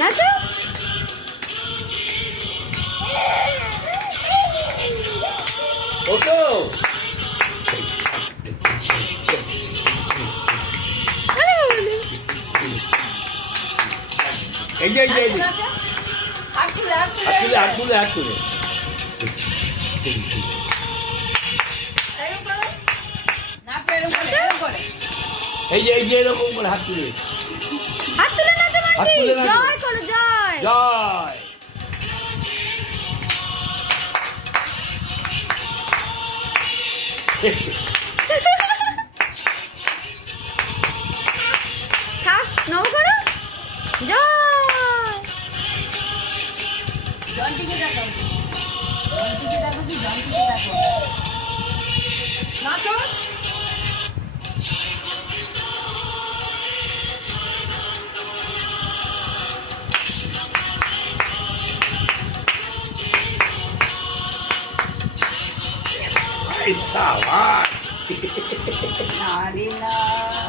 নাচো। ওঠো। এই যে হাত তুলে হাত তুলে হাত তুলে হাত তুলে এই যে এরকম করে হাত তুলে হাত তুলে নাচো হাত মান্টি, তুলে নাচো। জয় করো জয়। জয়। থাক নব করো জয়। জন্টিকে দেখো, জন্টিকে দেখো কি জন্টিকে দেখো। নাচো। এই সাবাস। নারী না